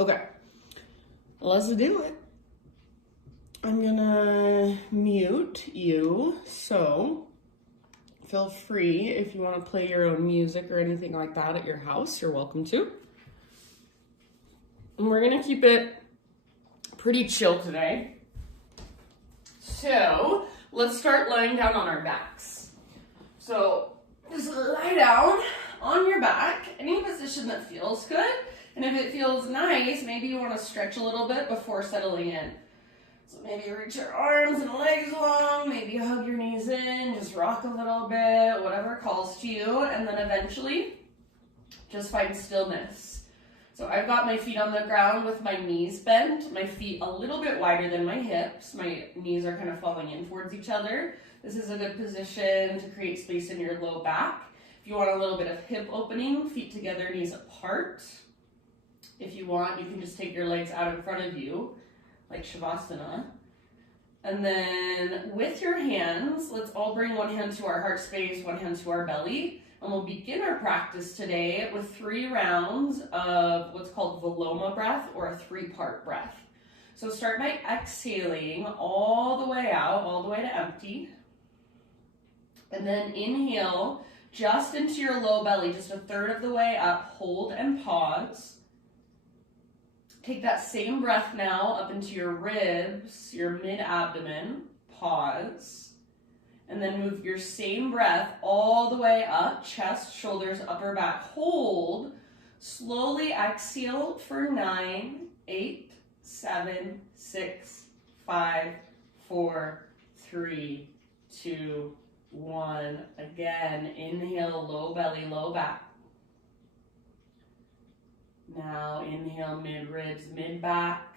Okay, let's do it. I'm gonna mute you, so feel free if you want to play your own music or anything like that at your house, you're welcome to. And we're gonna keep it pretty chill today. So let's start lying down on our backs. So just lie down on your back, any position that feels good. And if it feels nice, maybe you want to stretch a little bit before settling in. So maybe reach your arms and legs long, maybe hug your knees in, just rock a little bit, whatever calls to you, and then eventually just find stillness. So I've got my feet on the ground with my knees bent, my feet a little bit wider than my hips. My knees are kind of falling in towards each other. This is a good position to create space in your low back. If you want a little bit of hip opening, feet together, knees apart. If you want, you can just take your legs out in front of you, like Shavasana. And then with your hands, let's all bring one hand to our heart space, one hand to our belly. And we'll begin our practice today with 3 rounds of what's called Veloma Breath, or a 3-part breath. So start by exhaling all the way out, all the way to empty. And then inhale just into your low belly, just a third of the way up, hold and pause. Take that same breath now up into your ribs, your mid-abdomen, pause. And then move your same breath all the way up, chest, shoulders, upper back, hold. Slowly exhale for 9, 8, 7, 6, 5, 4, 3, 2, 1. Again, inhale, low belly, low back. Now inhale, mid-ribs, mid-back,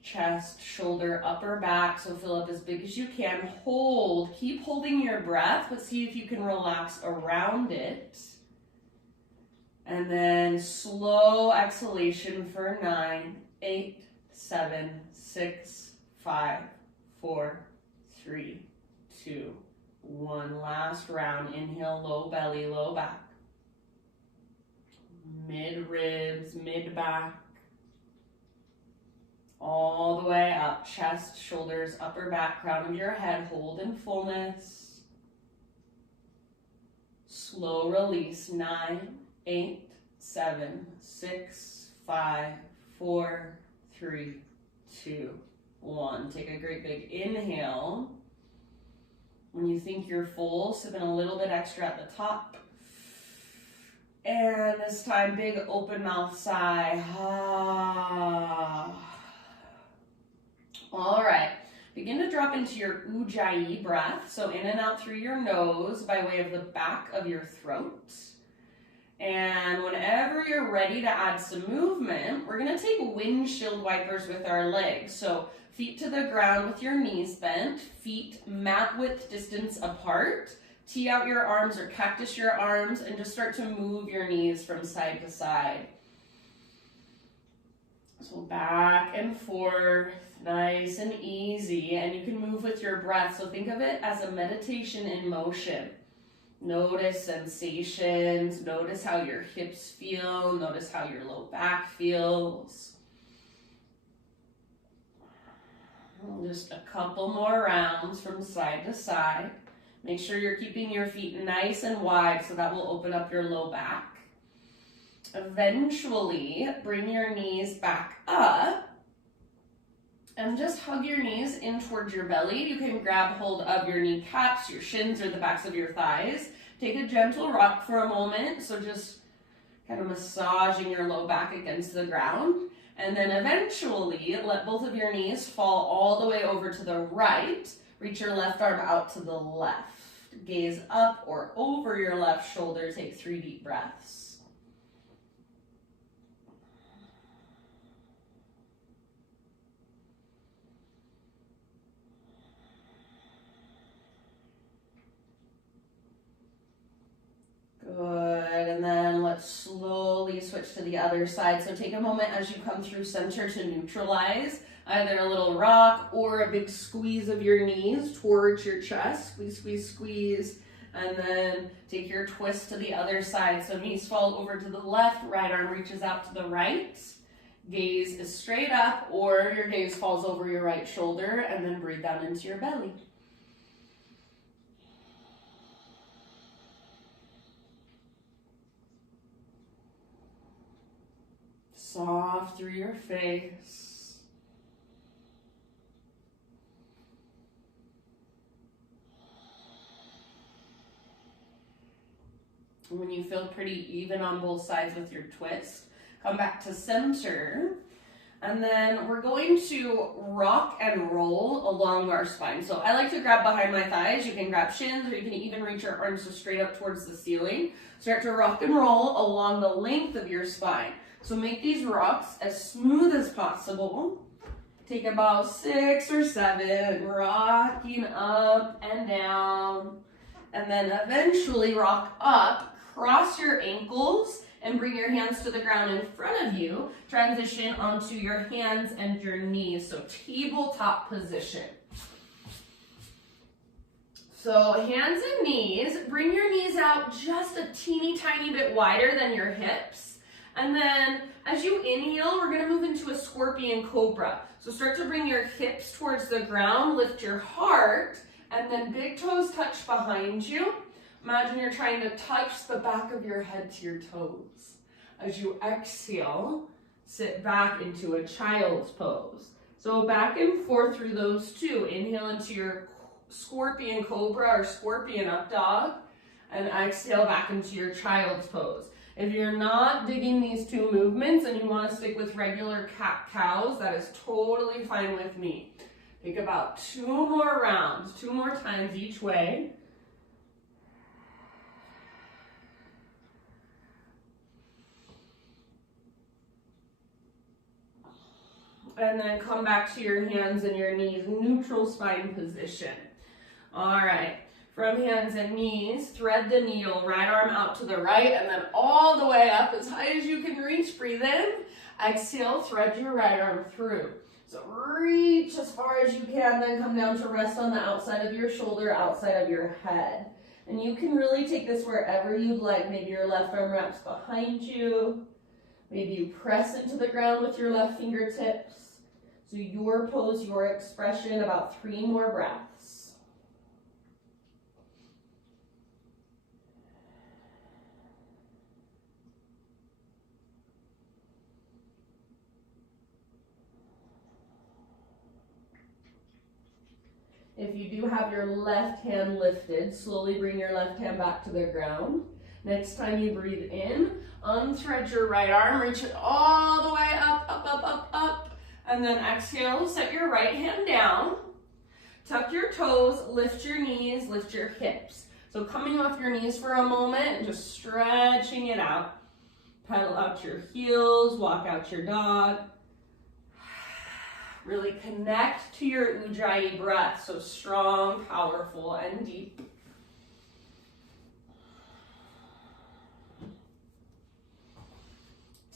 chest, shoulder, upper back. So fill up as big as you can. Hold. Keep holding your breath, but see if you can relax around it. And then slow exhalation for 9, 8, 7, 6, 5, 4, 3, 2, 1. Last round. Inhale, low belly, low back. Mid-ribs, mid-back, all the way up, chest, shoulders, upper back, crown of your head, hold in fullness. Slow release, 9, 8, 7, 6, 5, 4, 3, 2, 1. Take a great big inhale. When you think you're full, sip in a little bit extra at the top. And this time, big open mouth sigh. All right, begin to drop into your Ujjayi breath. So in and out through your nose by way of the back of your throat. And whenever you're ready to add some movement, we're gonna take windshield wipers with our legs. So feet to the ground with your knees bent, feet mat width distance apart. Tee out your arms or cactus your arms and just start to move your knees from side to side. So back and forth, nice and easy, and you can move with your breath. So think of it as a meditation in motion. Notice sensations, notice how your hips feel, notice how your low back feels. Just a couple more rounds from side to side. Make sure you're keeping your feet nice and wide so that will open up your low back. Eventually, bring your knees back up and just hug your knees in towards your belly. You can grab hold of your kneecaps, your shins, or the backs of your thighs. Take a gentle rock for a moment. So just kind of massaging your low back against the ground. And then eventually, let both of your knees fall all the way over to the right. Reach your left arm out to the left. Gaze up or over your left shoulder. Take 3 deep breaths. Good, and then let's slowly switch to the other side. So take a moment as you come through center to neutralize. Either a little rock or a big squeeze of your knees towards your chest. Squeeze, squeeze, squeeze. And then take your twist to the other side. So knees fall over to the left, right arm reaches out to the right. Gaze is straight up, or your gaze falls over your right shoulder, and then breathe down into your belly. Soft through your face. When you feel pretty even on both sides with your twist, come back to center. And then we're going to rock and roll along our spine. So I like to grab behind my thighs. You can grab shins, or you can even reach your arms straight up towards the ceiling. Start to rock and roll along the length of your spine. So make these rocks as smooth as possible. Take about 6 or 7, rocking up and down. And then eventually rock up, cross your ankles, and bring your hands to the ground in front of you. Transition onto your hands and your knees. So tabletop position. So hands and knees, bring your knees out just a teeny tiny bit wider than your hips. And then as you inhale, we're going to move into a Scorpion Cobra. So start to bring your hips towards the ground, lift your heart, and then big toes touch behind you. Imagine you're trying to touch the back of your head to your toes. As you exhale, sit back into a child's pose. So back and forth through those two. Inhale into your Scorpion Cobra or Scorpion Up Dog, and exhale back into your child's pose. If you're not digging these two movements and you want to stick with regular cat-cows, that is totally fine with me. Take about 2 more rounds, 2 more times each way. And then come back to your hands and your knees, neutral spine position. All right. From hands and knees, thread the needle, right arm out to the right, and then all the way up as high as you can reach. Breathe in. Exhale, thread your right arm through. So reach as far as you can, then come down to rest on the outside of your shoulder, outside of your head. And you can really take this wherever you'd like. Maybe your left arm wraps behind you. Maybe you press into the ground with your left fingertips. So your pose, your expression, about 3 more breaths. If you do have your left hand lifted, slowly bring your left hand back to the ground. Next time you breathe in, unthread your right arm, reach it all the way up, up, up, up, up. And then exhale, set your right hand down. Tuck your toes, lift your knees, lift your hips. So coming off your knees for a moment and just stretching it out. Pedal out your heels, walk out your dog. Really connect to your Ujjayi breath, so strong, powerful, and deep.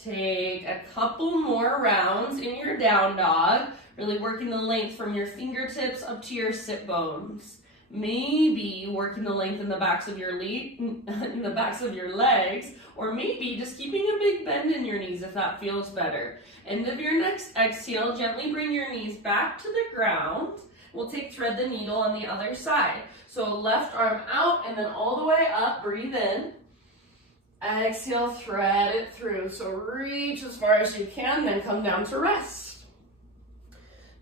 Take a couple more rounds in your down dog, really working the length from your fingertips up to your sit bones. Maybe working the length in the backs of your legs, or maybe just keeping a big bend in your knees if that feels better. End of your next exhale, gently bring your knees back to the ground. We'll thread the needle on the other side. So left arm out and then all the way up, breathe in. Exhale, thread it through. So reach as far as you can, then come down to rest.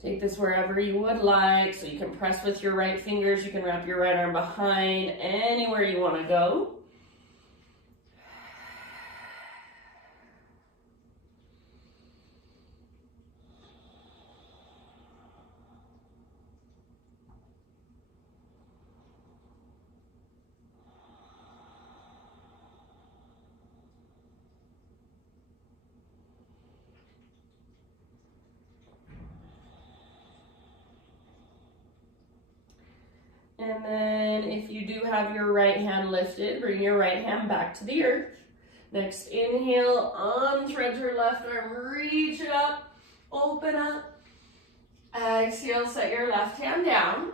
Take this wherever you would like. So you can press with your right fingers. You can wrap your right arm behind, anywhere you want to go. And then if you do have your right hand lifted, bring your right hand back to the earth. Next inhale, unthread your left arm, reach it up, open up. Exhale, set your left hand down.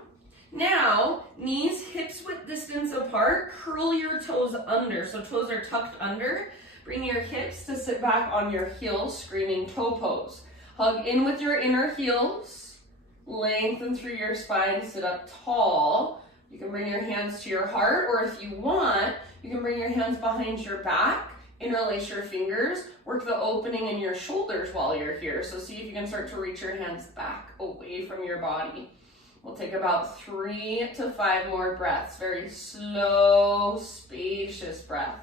Now, knees hips width distance apart, curl your toes under. So toes are tucked under. Bring your hips to sit back on your heels, screaming toe pose. Hug in with your inner heels. Lengthen through your spine, sit up tall. You can bring your hands to your heart, or if you want, you can bring your hands behind your back, interlace your fingers, work the opening in your shoulders while you're here. So see if you can start to reach your hands back away from your body. We'll take about 3 to 5 more breaths. Very slow, spacious breath.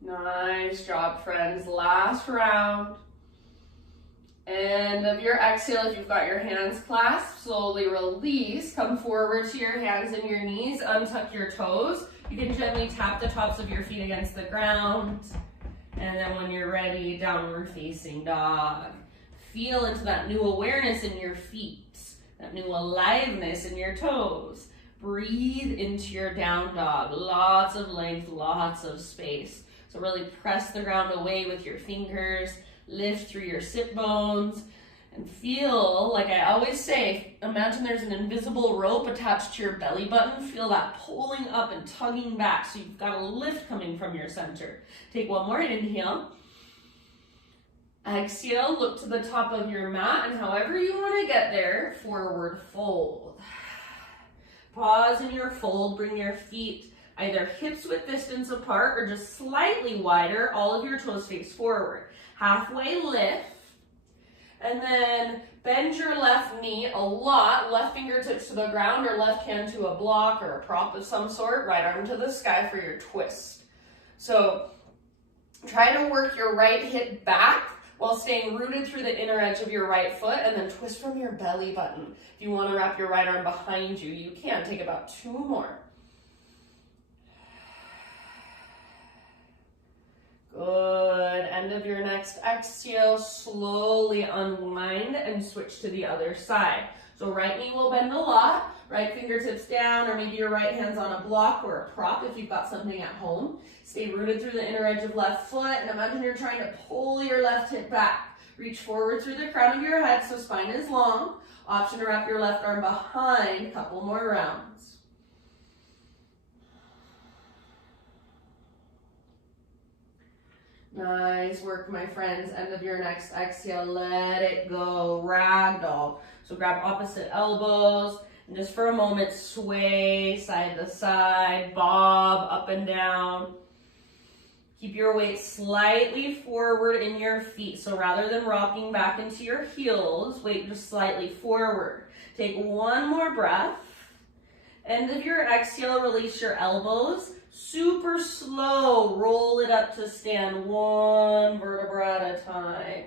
Nice job, friends. Last round. End of your exhale. If you've got your hands clasped, slowly release. Come forward to your hands and your knees. Untuck your toes. You can gently tap the tops of your feet against the ground. And then when you're ready, downward facing dog. Feel into that new awareness in your feet, that new aliveness in your toes. Breathe into your down dog. Lots of length, lots of space. So really press the ground away with your fingers. Lift through your sit bones. And feel, like I always say, imagine there's an invisible rope attached to your belly button. Feel that pulling up and tugging back. So you've got a lift coming from your center. Take one more inhale. Exhale, look to the top of your mat, and however you want to get there, forward fold. Pause in your fold. Bring your feet either hips width distance apart or just slightly wider. All of your toes face forward. Halfway lift. And then bend your left knee a lot, left fingertips to the ground or left hand to a block or a prop of some sort, right arm to the sky for your twist. So try to work your right hip back while staying rooted through the inner edge of your right foot, and then twist from your belly button. If you want to wrap your right arm behind you, you can. Take about 2 more. Good. End of your next exhale, slowly unwind and switch to the other side. So right knee will bend a lot, right fingertips down, or maybe your right hand's on a block or a prop if you've got something at home. Stay rooted through the inner edge of left foot, and imagine you're trying to pull your left hip back. Reach forward through the crown of your head so spine is long. Option to wrap your left arm behind, a couple more rounds. Nice work, my friends. End of your next exhale, let it go, ragdoll. So grab opposite elbows, and just for a moment, sway side to side, bob up and down. Keep your weight slightly forward in your feet. So rather than rocking back into your heels, weight just slightly forward. Take 1 more breath. End of your exhale, release your elbows. Super slow, roll it up to stand, 1 vertebra at a time.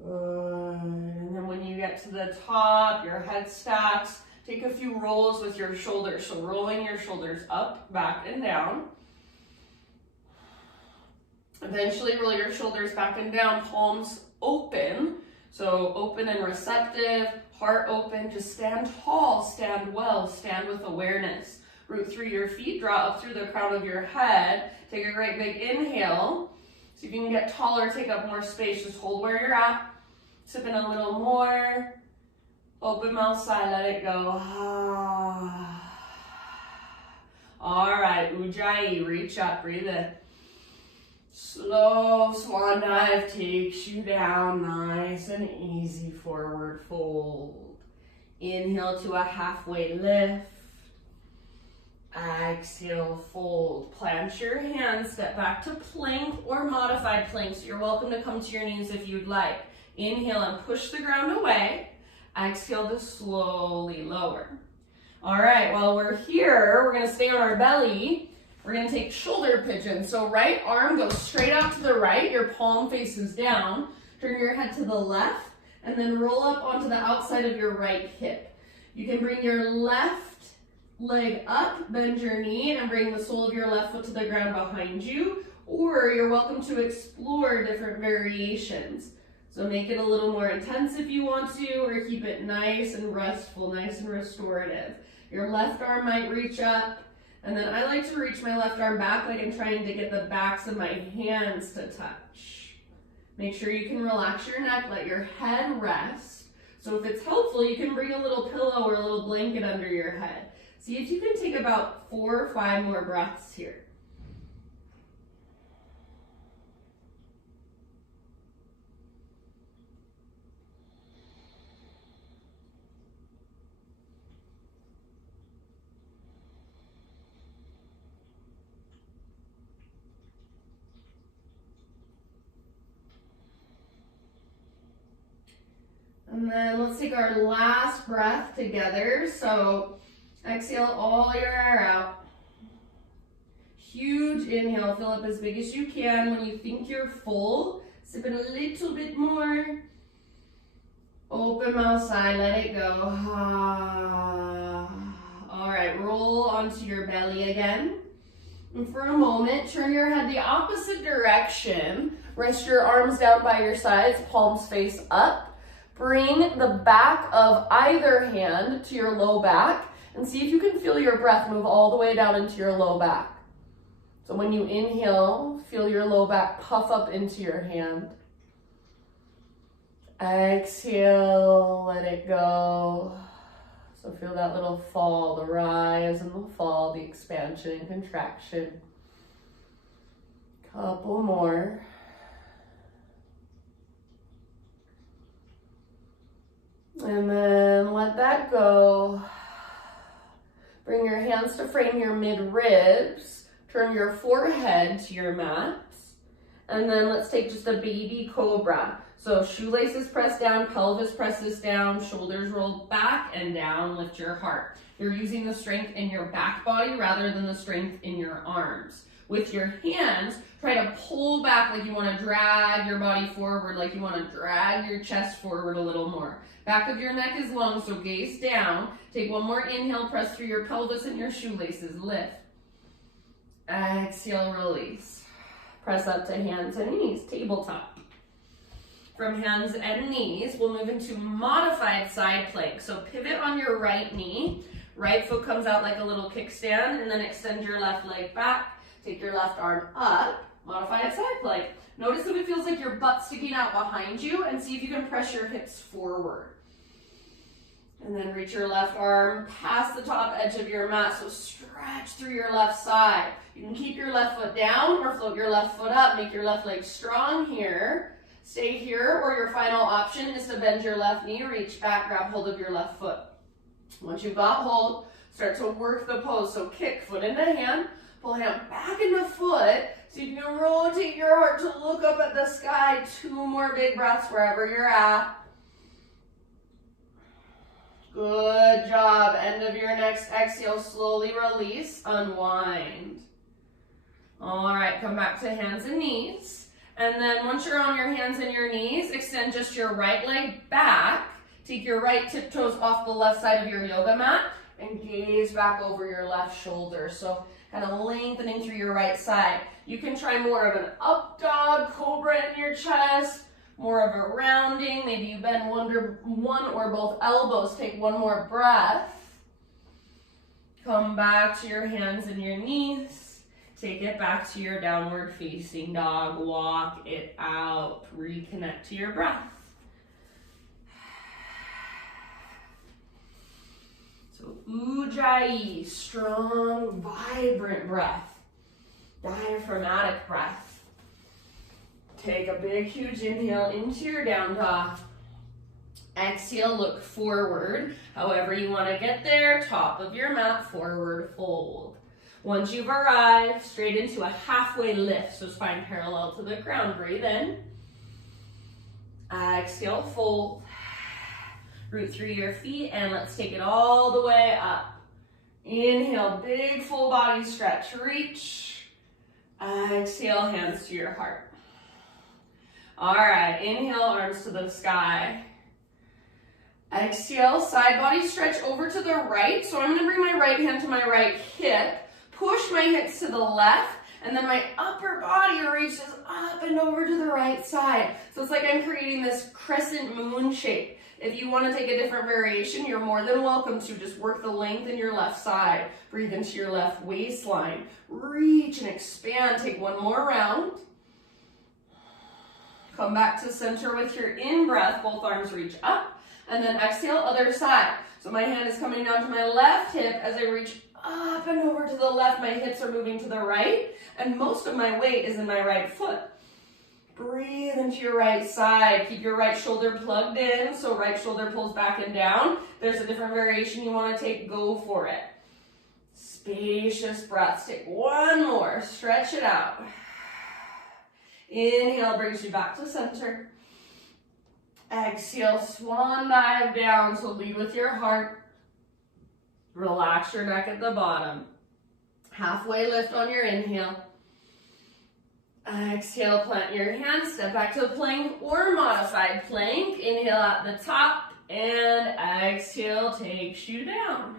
Good. And then when you get to the top, your head stacks. Take a few rolls with your shoulders. So rolling your shoulders up, back, and down. Eventually roll your shoulders back and down, palms open. So open and receptive, heart open. Just stand tall, stand well, stand with awareness. Root through your feet, draw up through the crown of your head. Take a great big inhale. See if you can get taller, take up more space. Just hold where you're at. Sip in a little more. Open mouth sigh, let it go. All right, Ujjayi, reach up, breathe in. Slow swan dive takes you down, nice and easy, forward fold. Inhale to a halfway lift. Exhale, fold. Plant your hands, step back to plank or modified plank. So you're welcome to come to your knees if you'd like. Inhale and push the ground away. Exhale to slowly lower. All right, while we're here, we're gonna stay on our belly. We're gonna take shoulder pigeon. So right arm goes straight out to the right, your palm faces down. Turn your head to the left, and then roll up onto the outside of your right hip. You can bring your left leg up, bend your knee, and bring the sole of your left foot to the ground behind you, or you're welcome to explore different variations. So make it a little more intense if you want to, or keep it nice and restful, nice and restorative. Your left arm might reach up, and then I like to reach my left arm back like I'm trying to get the backs of my hands to touch. Make sure you can relax your neck, let your head rest. So if it's helpful, you can bring a little pillow or a little blanket under your head. See if you can take about 4 or 5 more breaths here. And then let's take our last breath together. So exhale all your air out. Huge inhale, fill up as big as you can. When you think you're full, sip it a little bit more. Open mouth side, let it go. All right, roll onto your belly again. And for a moment, turn your head the opposite direction. Rest your arms down by your sides, palms face up. Bring the back of either hand to your low back and see if you can feel your breath move all the way down into your low back. So when you inhale, feel your low back puff up into your hand. Exhale, let it go. So feel that little fall, the rise and the fall, the expansion and contraction. Couple more. And then let that go. Bring your hands to frame your mid-ribs. Turn your forehead to your mat. And then let's take just a baby cobra. So shoelaces press down, pelvis presses down, shoulders roll back and down, lift your heart. You're using the strength in your back body rather than the strength in your arms. With your hands, try to pull back like you want to drag your body forward, like you want to drag your chest forward a little more. Back of your neck is long, so gaze down. Take one more inhale, press through your pelvis and your shoelaces. Lift. Exhale, release. Press up to hands and knees, tabletop. From hands and knees, we'll move into modified side plank. So pivot on your right knee. Right foot comes out like a little kickstand, and then extend your left leg back. Take your left arm up. Modified side plank. Notice if it feels like your butt's sticking out behind you, and see if you can press your hips forward. And then reach your left arm past the top edge of your mat, so stretch through your left side. You can keep your left foot down or float your left foot up. Make your left leg strong here. Stay here, or your final option is to bend your left knee, reach back, grab hold of your left foot. Once you've got hold, start to work the pose. So kick, foot into hand, pull hand back into foot, so you can rotate your heart to look up at the sky. 2 more big breaths wherever you're at. Good job. End of your next exhale, slowly release, unwind. All right, come back to hands and knees. And then once you're on your hands and your knees, extend just your right leg back. Take your right tiptoes off the left side of your yoga mat and gaze back over your left shoulder. So kind of lengthening through your right side. You can try more of an up dog, cobra in your chest, more of a rounding. Maybe you bend one or both elbows. Take one more breath. Come back to your hands and your knees. Take it back to your downward facing dog. Walk it out. Reconnect to your breath. So Ujjayi, strong, vibrant breath. Diaphragmatic breath. Take a big, huge inhale into your down dog. Exhale, look forward. However you want to get there, top of your mat, forward fold. Once you've arrived, straight into a halfway lift. So spine parallel to the ground. Breathe in. Exhale, fold. Root through your feet, and let's take it all the way up. Inhale, big full body stretch. Reach. Exhale, hands to your heart. All right, inhale, arms to the sky. Exhale, side body stretch over to the right. So I'm going to bring my right hand to my right hip, push my hips to the left, And then my upper body reaches up and over to the right side. So it's like I'm creating this crescent moon shape. If you want to take a different variation, you're more than welcome to. Just work the length in your left side. Breathe into your left waistline. Reach and expand. Take one more round. Come back to center with your in-breath. Both arms reach up. And then exhale, other side. So my hand is coming down to my left hip. As I reach up and over to the left, my hips are moving to the right. And most of my weight is in my right foot. Breathe into your right side. Keep your right shoulder plugged in, so right shoulder pulls back and down. If there's a different variation you want to take, go for it. Spacious breaths. Take one more. Stretch it out. Inhale brings you back to center. Exhale, swan dive down. So lead with your heart. Relax your neck at the bottom. Halfway lift on your inhale. Exhale, plant your hands, step back to a plank or modified plank. Inhale at the top and exhale takes you down.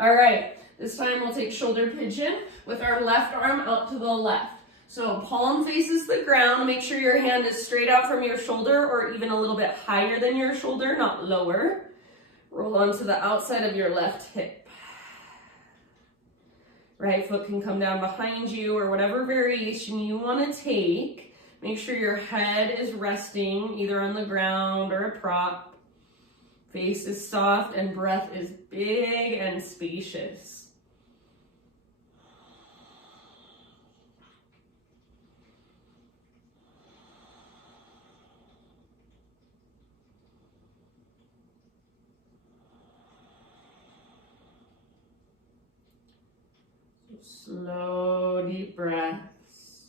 All right, this time we'll take shoulder pigeon with our left arm out to the left. So palm faces the ground. Make sure your hand is straight out from your shoulder or even a little bit higher than your shoulder, not lower. Roll onto the outside of your left hip. Right foot can come down behind you or whatever variation you want to take. Make sure your head is resting either on the ground or a prop. Face is soft and breath is big and spacious. Slow, deep breaths.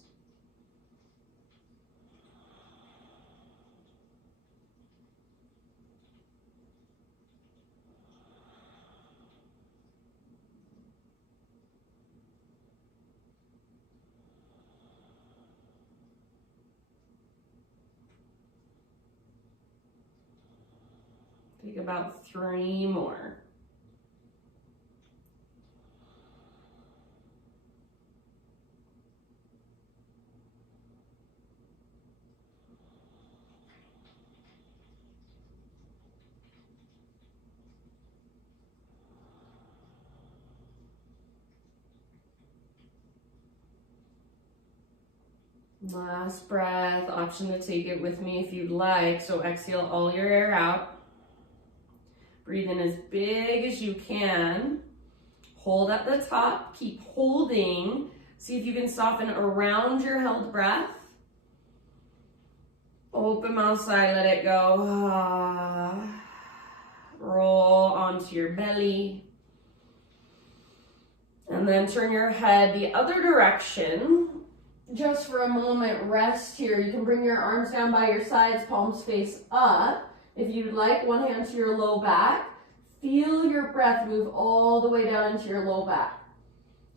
Take about 3 more. Last breath, option to take it with me if you'd like. So exhale all your air out. Breathe in as big as you can. Hold at the top, keep holding. See if you can soften around your held breath. Open mouth side, let it go. Roll onto your belly. And then turn your head the other direction. Just for a moment, rest here. You can bring your arms down by your sides, palms face up. If you'd like, one hand to your low back. Feel your breath move all the way down into your low back.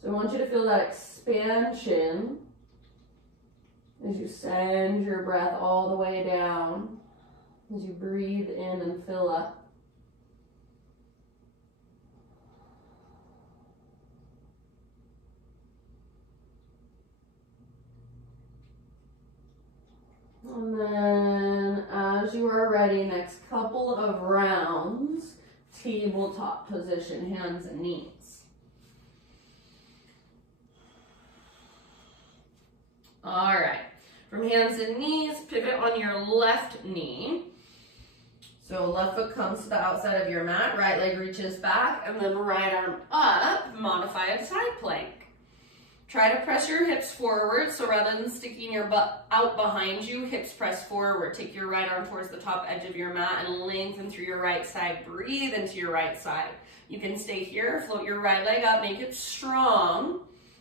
So I want you to feel that expansion as you send your breath all the way down, as you breathe in and fill up. And then as you are ready, next couple of rounds, tabletop position, hands and knees. All right, from hands and knees, pivot on your left knee. So left foot comes to the outside of your mat, right leg reaches back, and then right arm up, modified side plank. Try to press your hips forward, so rather than sticking your butt out behind you, hips press forward. Take your right arm towards the top edge of your mat and lengthen through your right side. Breathe into your right side. You can stay here, float your right leg up, make it strong.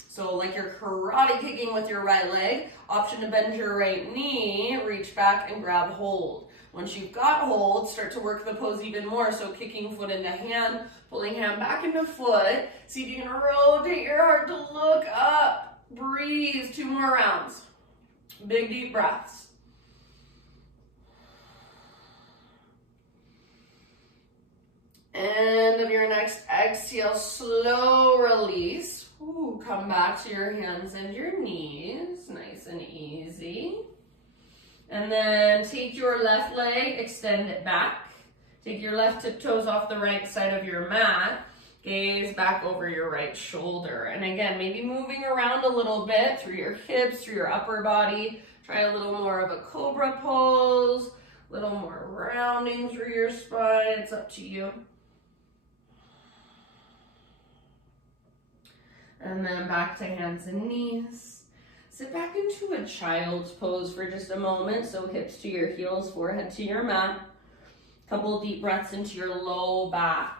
So like you're karate kicking with your right leg. Option to bend your right knee, reach back and grab hold. Once you've got hold, start to work the pose even more. So kicking foot into hand, pulling hand back into foot. See if you can rotate your heart to look up. Breathe, 2 more rounds. Big deep breaths. End of your next exhale, slow release. Ooh, come back to your hands and your knees, nice and easy. And then take your left leg, extend it back. Take your left tiptoes off the right side of your mat. Gaze back over your right shoulder. And again, maybe moving around a little bit through your hips, through your upper body. Try a little more of a cobra pose, a little more rounding through your spine. It's up to you. And then back to hands and knees. Sit back into a child's pose for just a moment. So hips to your heels, forehead to your mat. Couple deep breaths into your low back.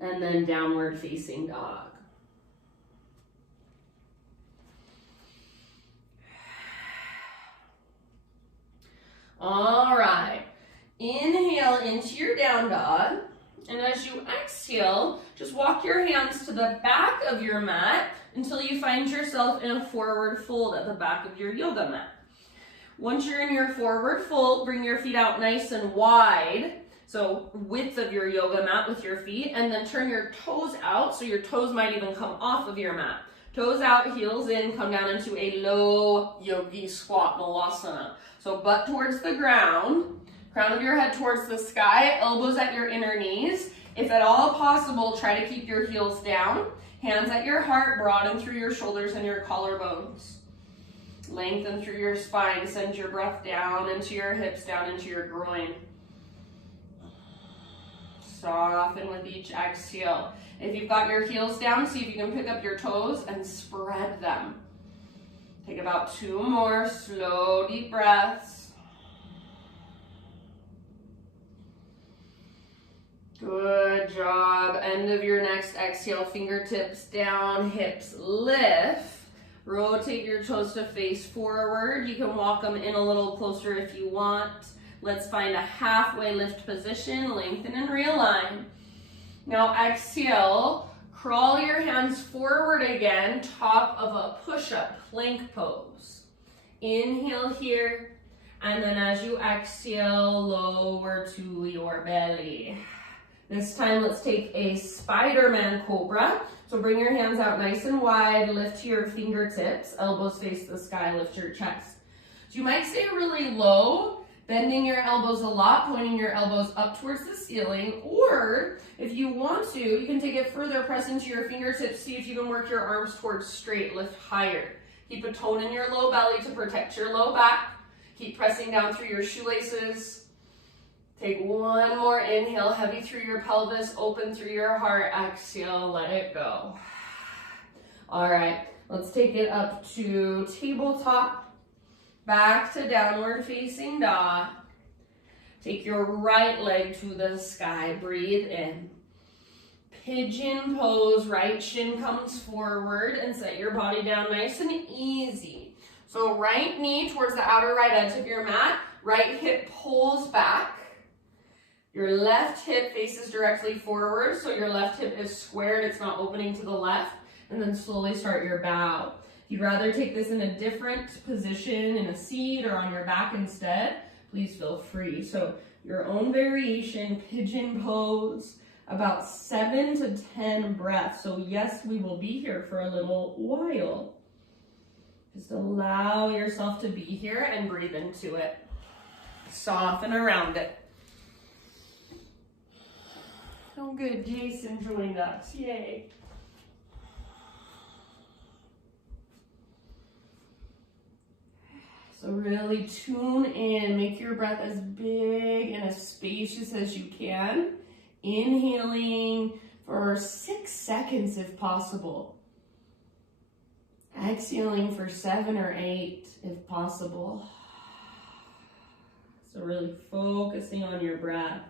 And then downward facing dog. All right. Inhale into your down dog. And as you exhale, just walk your hands to the back of your mat until you find yourself in a forward fold at the back of your yoga mat. Once you're in your forward fold, bring your feet out nice and wide. So width of your yoga mat with your feet, and then turn your toes out so your toes might even come off of your mat. Toes out, heels in, come down into a low Yogi Squat Malasana. So butt towards the ground, crown of your head towards the sky, elbows at your inner knees. If at all possible, try to keep your heels down. Hands at your heart, broaden through your shoulders and your collarbones. Lengthen through your spine, send your breath down into your hips, down into your groin. Soften with each exhale. If you've got your heels down, see if you can pick up your toes and spread them. Take about 2 more slow, deep breaths. Good job. End of your next exhale, fingertips down, hips lift. Rotate your toes to face forward. You can walk them in a little closer if you want. Let's find a halfway lift position, lengthen and realign. Now exhale, crawl your hands forward again, top of a push-up plank pose. Inhale here, and then as you exhale, lower to your belly. This time, let's take a Spiderman Cobra. So bring your hands out nice and wide, lift to your fingertips, elbows face the sky, lift your chest. So you might stay really low, bending your elbows a lot, pointing your elbows up towards the ceiling, or if you want to, you can take it further, press into your fingertips, see if you can work your arms towards straight, lift higher. Keep a tone in your low belly to protect your low back. Keep pressing down through your shoelaces. Take one more inhale, heavy through your pelvis, open through your heart, exhale, let it go. All right, let's take it up to tabletop, back to downward facing dog. Take your right leg to the sky, breathe in. Pigeon pose, right shin comes forward and set your body down nice and easy. So right knee towards the outer right edge of your mat, right hip pulls back. Your left hip faces directly forward, so your left hip is squared, it's not opening to the left, and then slowly start your bow. If you'd rather take this in a different position, in a seat or on your back instead, please feel free. So your own variation, pigeon pose, about 7 to 10 breaths. So yes, we will be here for a little while. Just allow yourself to be here and breathe into it. Soften around it. Oh good, Jason joined us, yay. So really tune in, make your breath as big and as spacious as you can. Inhaling for 6 seconds if possible. Exhaling for 7 or 8 if possible. So really focusing on your breath.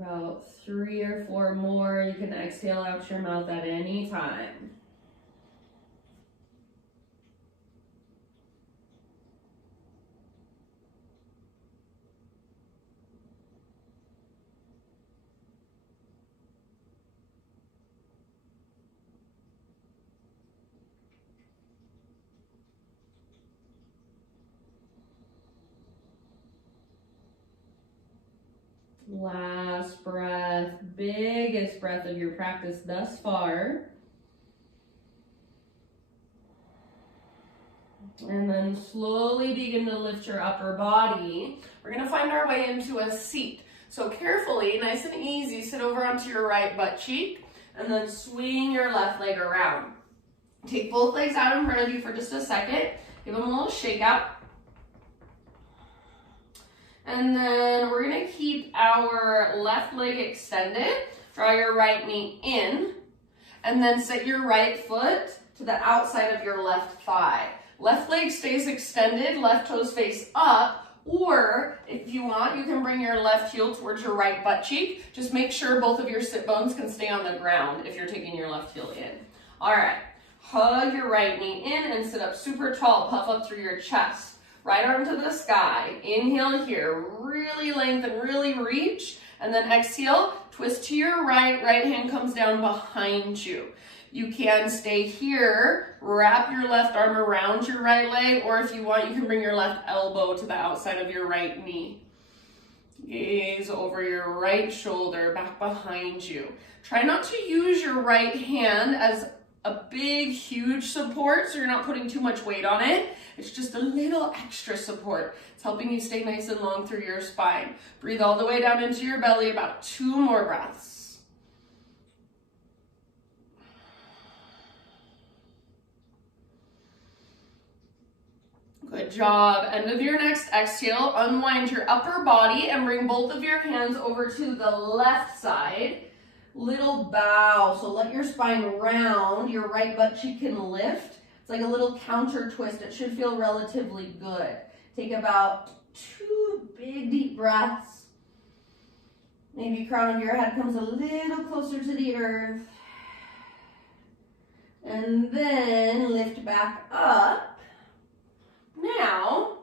About 3 or 4 more. You can exhale out your mouth at any time. Last breath, biggest breath of your practice thus far. And then slowly begin to lift your upper body. We're gonna find our way into a seat. So carefully, nice and easy, sit over onto your right butt cheek and then swing your left leg around. Take both legs out in front of you for just a second. Give them a little shake out. And then we're gonna keep our left leg extended. Draw your right knee in. And then set your right foot to the outside of your left thigh. Left leg stays extended, left toes face up. Or if you want, you can bring your left heel towards your right butt cheek. Just make sure both of your sit bones can stay on the ground if you're taking your left heel in. All right, hug your right knee in and sit up super tall, puff up through your chest. Right arm to the sky, inhale here, really lengthen, really reach, and then exhale, twist to your right, right hand comes down behind you. You can stay here, wrap your left arm around your right leg, or if you want, you can bring your left elbow to the outside of your right knee. Gaze over your right shoulder, back behind you. Try not to use your right hand as a big, huge support, so you're not putting too much weight on it. It's just a little extra support. It's helping you stay nice and long through your spine. Breathe all the way down into your belly, about 2 more breaths. Good job. End of your next exhale, unwind your upper body and bring both of your hands over to the left side. Little bow, so let your spine round, your right butt cheek can lift. It's like a little counter twist. It should feel relatively good. Take about 2 big deep breaths. Maybe crown of your head comes a little closer to the earth. And then lift back up. Now,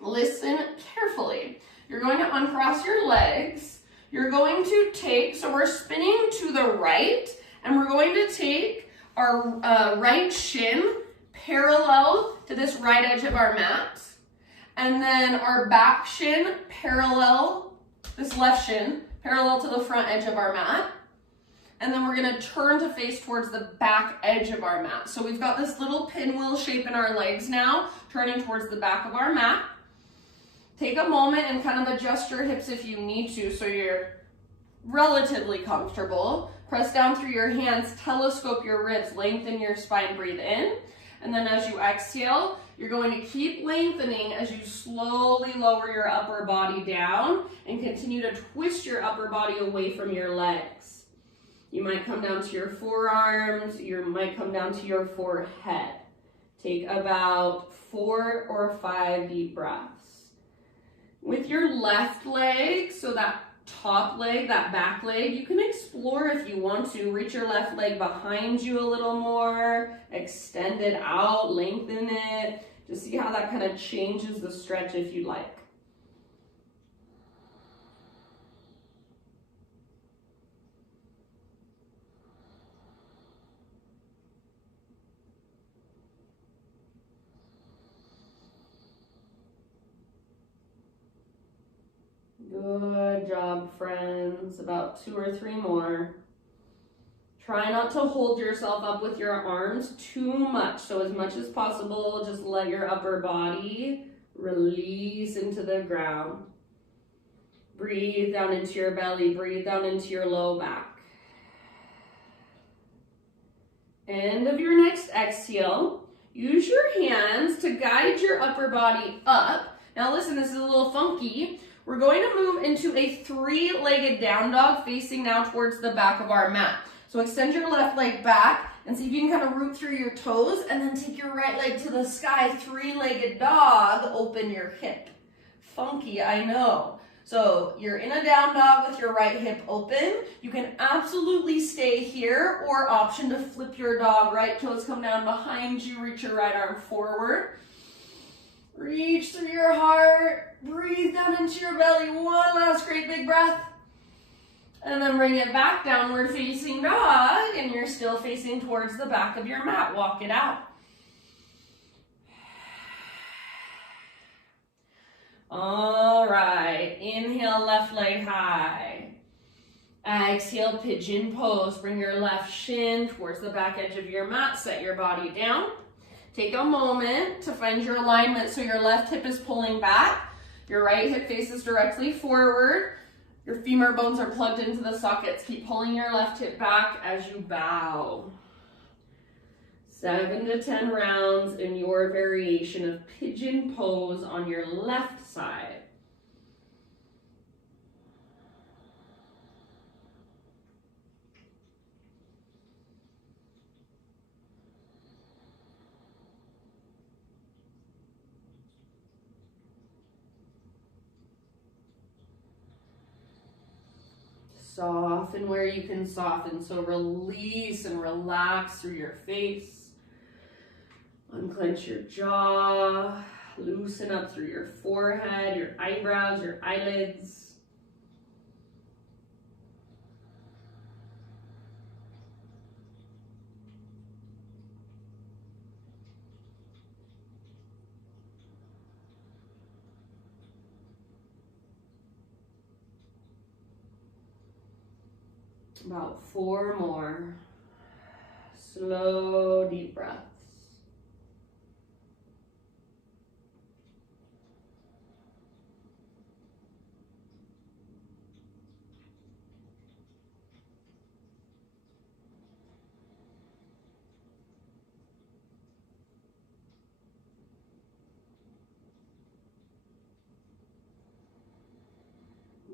listen carefully. You're going to uncross your legs. You're going to take, so we're spinning to the right, and we're going to take our right shin parallel to this right edge of our mat, and then our back shin parallel, this left shin, parallel to the front edge of our mat, and then we're gonna turn to face towards the back edge of our mat. So we've got this little pinwheel shape in our legs now, turning towards the back of our mat. Take a moment and kind of adjust your hips if you need to so you're relatively comfortable. Press down through your hands, telescope your ribs, lengthen your spine, breathe in. And then as you exhale, you're going to keep lengthening as you slowly lower your upper body down and continue to twist your upper body away from your legs. You might come down to your forearms, you might come down to your forehead. Take about 4 or 5 deep breaths. With your left leg, so that top leg, that back leg, you can explore if you want to. Reach your left leg behind you a little more, extend it out, lengthen it. Just see how that kind of changes the stretch if you like. Good job, friends. About 2 or 3 more. Try not to hold yourself up with your arms too much. So as much as possible, just let your upper body release into the ground. Breathe down into your belly. Breathe down into your low back. End of your next exhale. Use your hands to guide your upper body up. Now listen, this is a little funky. We're going to move into a 3-legged down dog facing now towards the back of our mat. So extend your left leg back and see if you can kind of root through your toes and then take your right leg to the sky, 3-legged dog, open your hip. Funky, I know. So you're in a down dog with your right hip open. You can absolutely stay here or option to flip your dog. Right toes come down behind you, reach your right arm forward. Reach through your heart, breathe down into your belly. One last great big breath. And then bring it back, downward facing dog, and you're still facing towards the back of your mat. Walk it out. All right, inhale, left leg high. Exhale, pigeon pose. Bring your left shin towards the back edge of your mat. Set your body down. Take a moment to find your alignment so your left hip is pulling back. Your right hip faces directly forward. Your femur bones are plugged into the sockets. Keep pulling your left hip back as you bow. 7 to 10 rounds in your variation of pigeon pose on your left side. Soften where you can soften. So release and relax through your face. Unclench your jaw. Loosen up through your forehead, your eyebrows, your eyelids. About 4 more. Slow, deep breaths.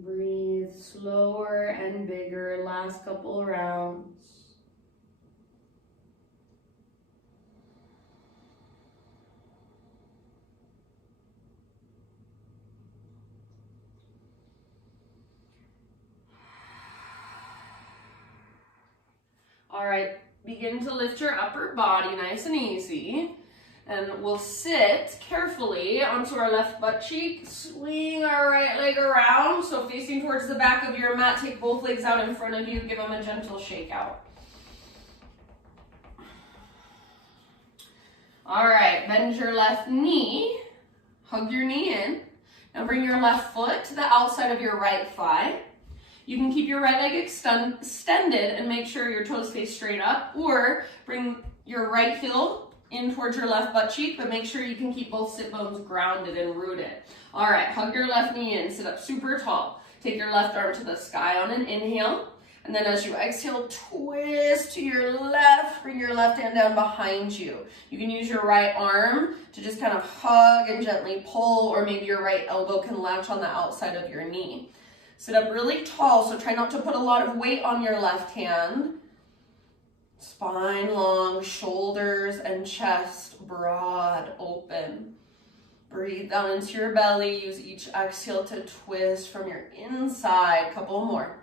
Breathe slower and bigger, last couple rounds. All right, begin to lift your upper body nice and easy. And we'll sit carefully onto our left butt cheek, swing our right leg around. So facing towards the back of your mat, take both legs out in front of you, give them a gentle shake out. All right, bend your left knee, hug your knee in. Now bring your left foot to the outside of your right thigh. You can keep your right leg extended and make sure your toes face straight up, or bring your right heel in towards your left butt cheek, but make sure you can keep both sit bones grounded and rooted. All right, hug your left knee in, sit up super tall. Take your left arm to the sky on an inhale, and then as you exhale, twist to your left, bring your left hand down behind you. You can use your right arm to just kind of hug and gently pull, or maybe your right elbow can latch on the outside of your knee. Sit up really tall, so try not to put a lot of weight on your left hand. Spine long, shoulders and chest broad, open. Breathe down into your belly. Use each exhale to twist from your inside. Couple more.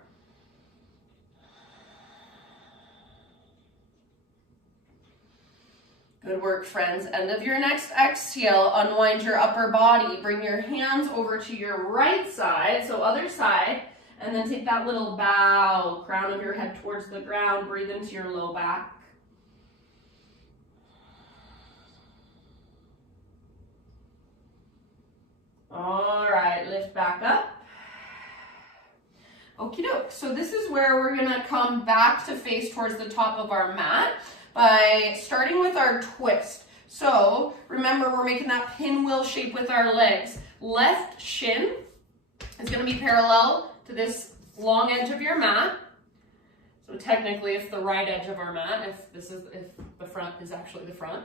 Good work, friends. End of your next exhale, unwind your upper body. Bring your hands over to your right side, so other side. And then take that little bow, crown of your head towards the ground. Breathe into your low back. All right, lift back up. Okie doke. So this is where we're gonna come back to face towards the top of our mat by starting with our twist. So remember, we're making that pinwheel shape with our legs. Left shin is gonna be parallel to this long edge of your mat. So technically it's the right edge of our mat, if the front is actually the front.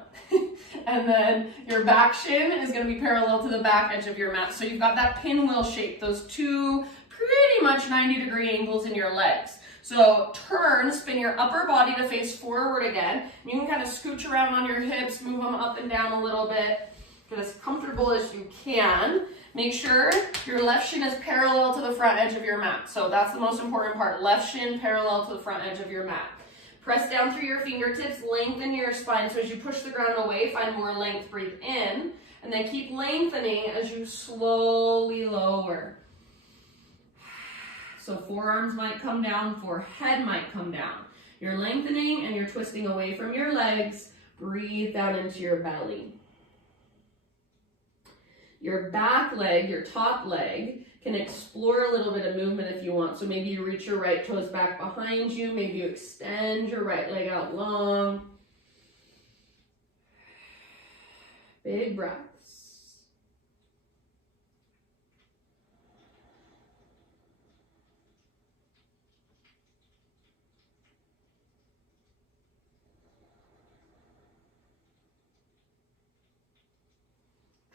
And then your back shin is going to be parallel to the back edge of your mat. So you've got that pinwheel shape, those two pretty much 90-degree angles in your legs. So turn, spin your upper body to face forward again. You can kind of scooch around on your hips, move them up and down a little bit. Get as comfortable as you can. Make sure your left shin is parallel to the front edge of your mat. So that's the most important part. Left shin parallel to the front edge of your mat. Press down through your fingertips, lengthen your spine. So as you push the ground away, find more length, breathe in. And then keep lengthening as you slowly lower. So forearms might come down, forehead might come down. You're lengthening and you're twisting away from your legs. Breathe down into your belly. Your back leg, your top leg, can explore a little bit of movement if you want. So maybe you reach your right toes back behind you. Maybe you extend your right leg out long. Big breaths.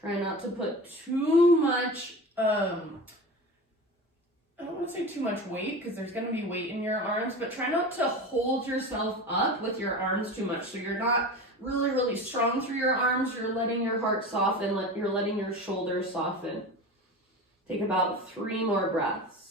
Try not to put too much, I don't want to say too much weight because there's going to be weight in your arms, but try not to hold yourself up with your arms too much. So you're not really, really strong through your arms. You're letting your heart soften, you're letting your shoulders soften. Take about 3 more breaths.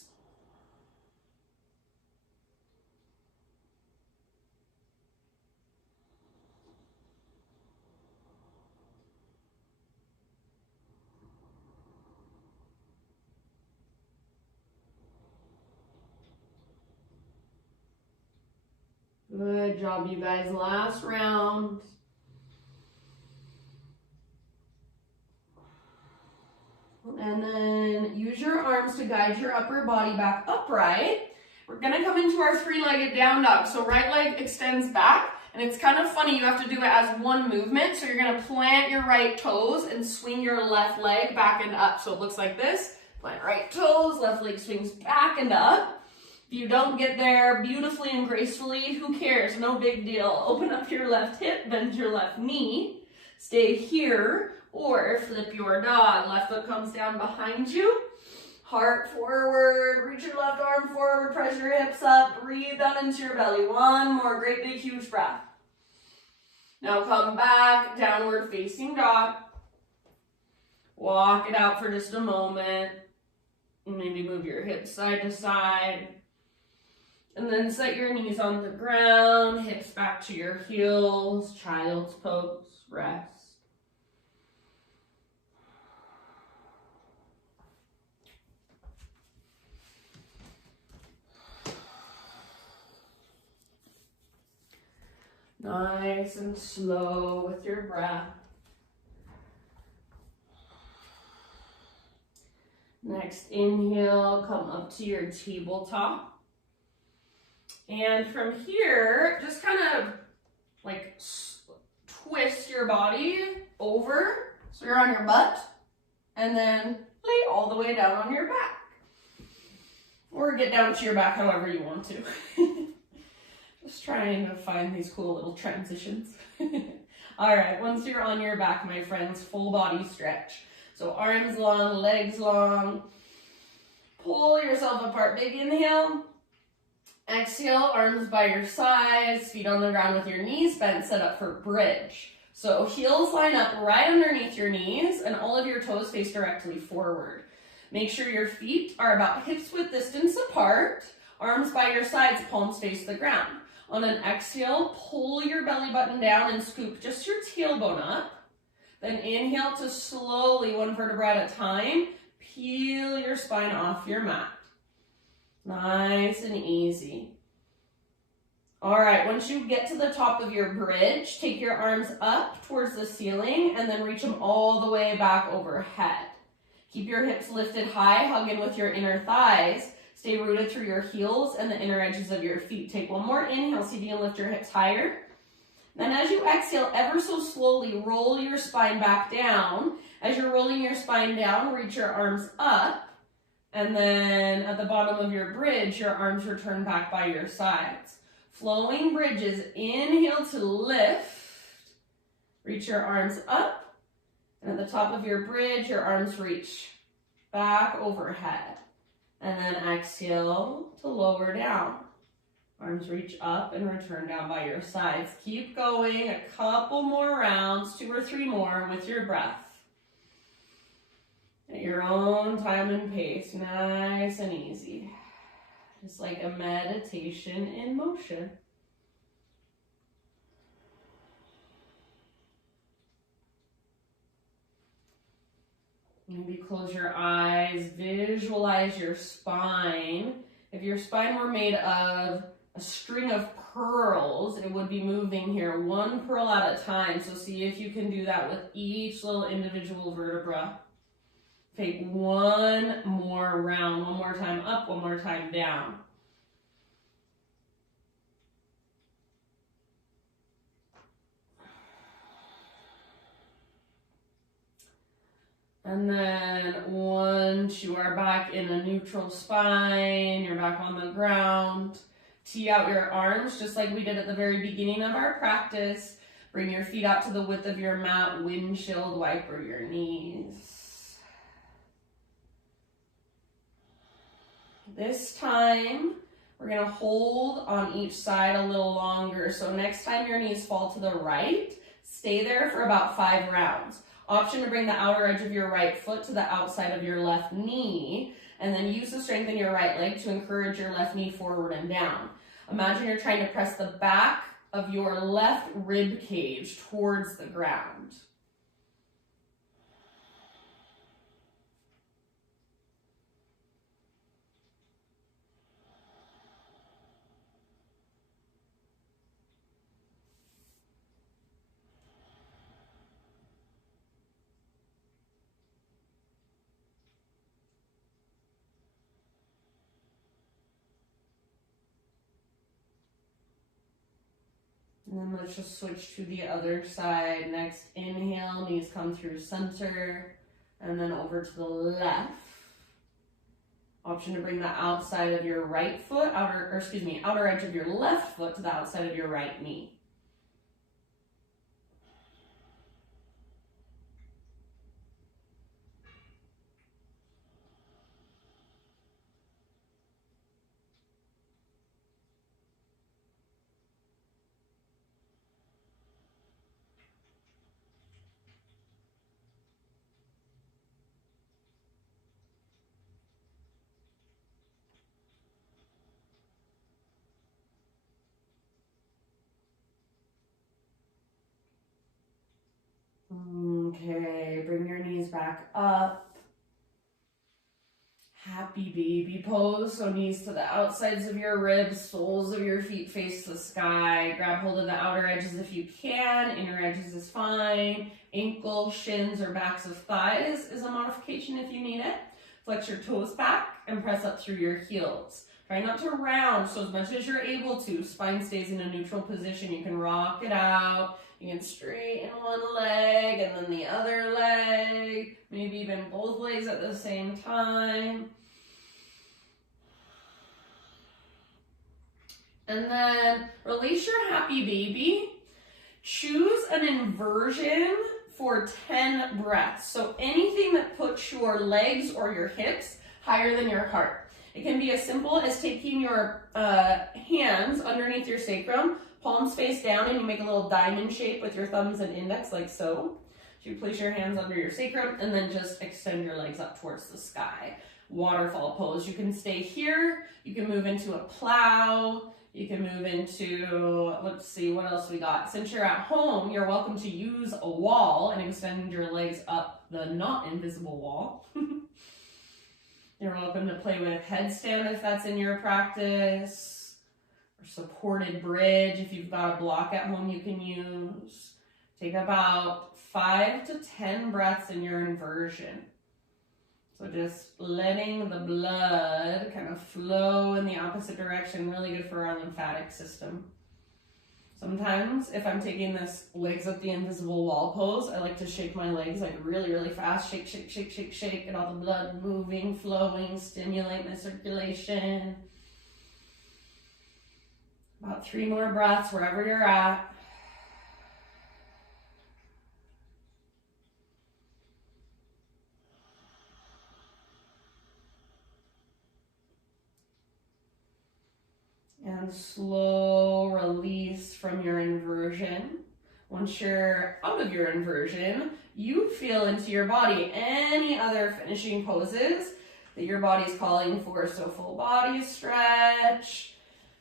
Good job, you guys. Last round. And then use your arms to guide your upper body back upright. We're gonna come into our 3-legged down dog. So right leg extends back, and it's kind of funny, you have to do it as one movement. So you're gonna plant your right toes and swing your left leg back and up. So it looks like this. Plant right toes, left leg swings back and up. If you don't get there beautifully and gracefully, who cares? No big deal. Open up your left hip, bend your left knee, stay here, or flip your dog. Left foot comes down behind you, heart forward, reach your left arm forward, press your hips up, breathe down into your belly. One more great big huge breath. Now come back, downward facing dog. Walk it out for just a moment. Maybe move your hips side to side. And then set your knees on the ground, hips back to your heels, child's pose, rest. Nice and slow with your breath. Next inhale, come up to your tabletop. And from here, just kind of like twist your body over. So you're on your butt, and then lay all the way down on your back. Or get down to your back however you want to. Just trying to find these cool little transitions. All right, once you're on your back, my friends, full body stretch. So arms long, legs long. Pull yourself apart, big inhale. Exhale, arms by your sides, feet on the ground with your knees bent, set up for bridge. So heels line up right underneath your knees and all of your toes face directly forward. Make sure your feet are about hips width distance apart, arms by your sides, palms face the ground. On an exhale, pull your belly button down and scoop just your tailbone up. Then inhale to slowly, one vertebra at a time, peel your spine off your mat. Nice and easy. All right, once you get to the top of your bridge, take your arms up towards the ceiling and then reach them all the way back overhead. Keep your hips lifted high, hug in with your inner thighs. Stay rooted through your heels and the inner edges of your feet. Take one more inhale, see if you can lift your hips higher. Then as you exhale, ever so slowly, roll your spine back down. As you're rolling your spine down, reach your arms up. And then at the bottom of your bridge, your arms return back by your sides. Flowing bridges, inhale to lift. Reach your arms up. And at the top of your bridge, your arms reach back overhead. And then exhale to lower down. Arms reach up and return down by your sides. Keep going, a couple more rounds, 2 or 3 more with your breath. At your own time and pace, nice and easy. Just like a meditation in motion. Maybe close your eyes, visualize your spine. If your spine were made of a string of pearls, it would be moving here 1 pearl at a time. So see if you can do that with each little individual vertebra. Take one more round, one more time up, one more time down. And then once you are back in a neutral spine, you're back on the ground, tee out your arms just like we did at the very beginning of our practice. Bring your feet out to the width of your mat, windshield wiper your knees. This time, we're gonna hold on each side a little longer. So next time your knees fall to the right, stay there for about 5 rounds. Option to bring the outer edge of your right foot to the outside of your left knee, and then use the strength in your right leg to encourage your left knee forward and down. Imagine you're trying to press the back of your left rib cage towards the ground. And then let's just switch to the other side. Next inhale, knees come through center, and then over to the left. Option to bring the outside of your right foot, outer edge of your left foot to the outside of your right knee. Okay, bring your knees back up. Happy baby pose. So knees to the outsides of your ribs, soles of your feet face the sky. Grab hold of the outer edges if you can. Inner edges is fine. Ankles, shins, or backs of thighs is a modification if you need it. Flex your toes back and press up through your heels. Try not to round, so as much as you're able to, spine stays in a neutral position. You can rock it out. You can straighten one leg and then the other leg. Maybe even both legs at the same time. And then release your happy baby. Choose an inversion for 10 breaths. So anything that puts your legs or your hips higher than your heart. It can be as simple as taking your hands underneath your sacrum, palms face down, and you make a little diamond shape with your thumbs and index like so. So you place your hands under your sacrum and then just extend your legs up towards the sky. Waterfall pose. You can stay here. You can move into a plow. You can move into, let's see, what else we got? Since you're at home, you're welcome to use a wall and extend your legs up the not invisible wall. You're welcome to play with headstand if that's in your practice, or supported bridge if you've got a block at home you can use. Take about 5 to 10 breaths in your inversion. So just letting the blood kind of flow in the opposite direction, really good for our lymphatic system. Sometimes if I'm taking this legs up the invisible wall pose, I like to shake my legs like really, really fast. Shake, shake, shake, shake, shake. Get all the blood moving, flowing, stimulate my circulation. About 3 more breaths wherever you're at. And slow release from your inversion. Once you're out of your inversion, you feel into your body any other finishing poses that your body's calling for. So full body stretch,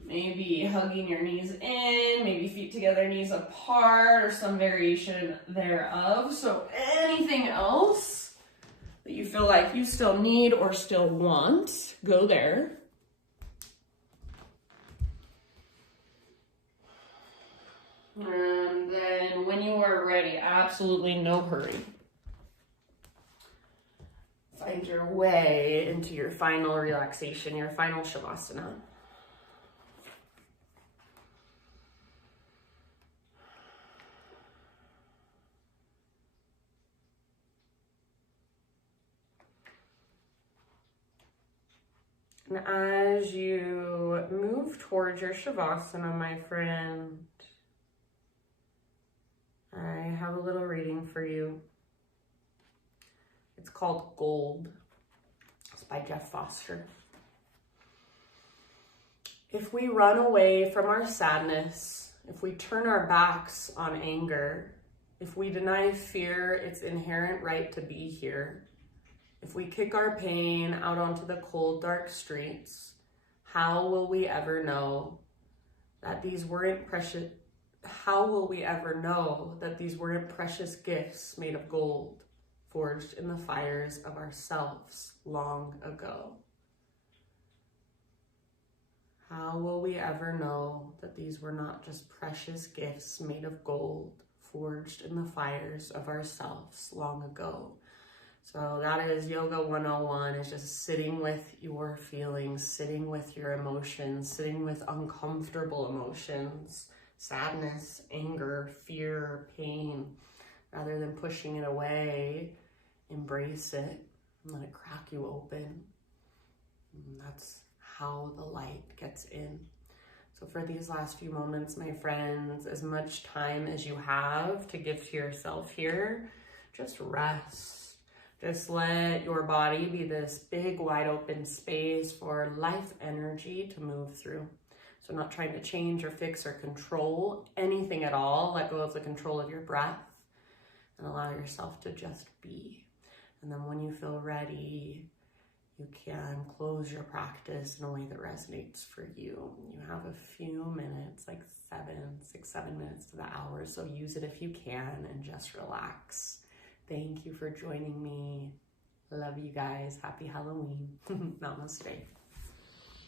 maybe hugging your knees in, maybe feet together, knees apart, or some variation thereof. So anything else that you feel like you still need or still want, go there. And then when you are ready, absolutely no hurry. If I your way into your final relaxation, your final Shavasana. And as you move towards your Shavasana, my friend, I have a little reading for you. It's called Gold. It's by Jeff Foster. If we run away from our sadness, if we turn our backs on anger, if we deny fear its inherent right to be here, if we kick our pain out onto the cold, dark streets, how will we ever know that these weren't precious? How will we ever know that these weren't precious gifts made of gold, forged in the fires of ourselves long ago? How will we ever know that these were not just precious gifts made of gold, forged in the fires of ourselves long ago? So that is Yoga 101, is just sitting with your feelings, sitting with your emotions, sitting with uncomfortable emotions, sadness, anger, fear, pain. Rather than pushing it away, embrace it and let it crack you open. And that's how the light gets in. So for these last few moments, my friends, as much time as you have to give to yourself here, just rest. Just let your body be this big, wide open space for life energy to move through. So not trying to change or fix or control anything at all. Let go of the control of your breath and allow yourself to just be. And then when you feel ready, you can close your practice in a way that resonates for you. You have a few minutes, like 6-7 minutes to the hour. So use it if you can and just relax. Thank you for joining me. Love you guys. Happy Halloween. Namaste.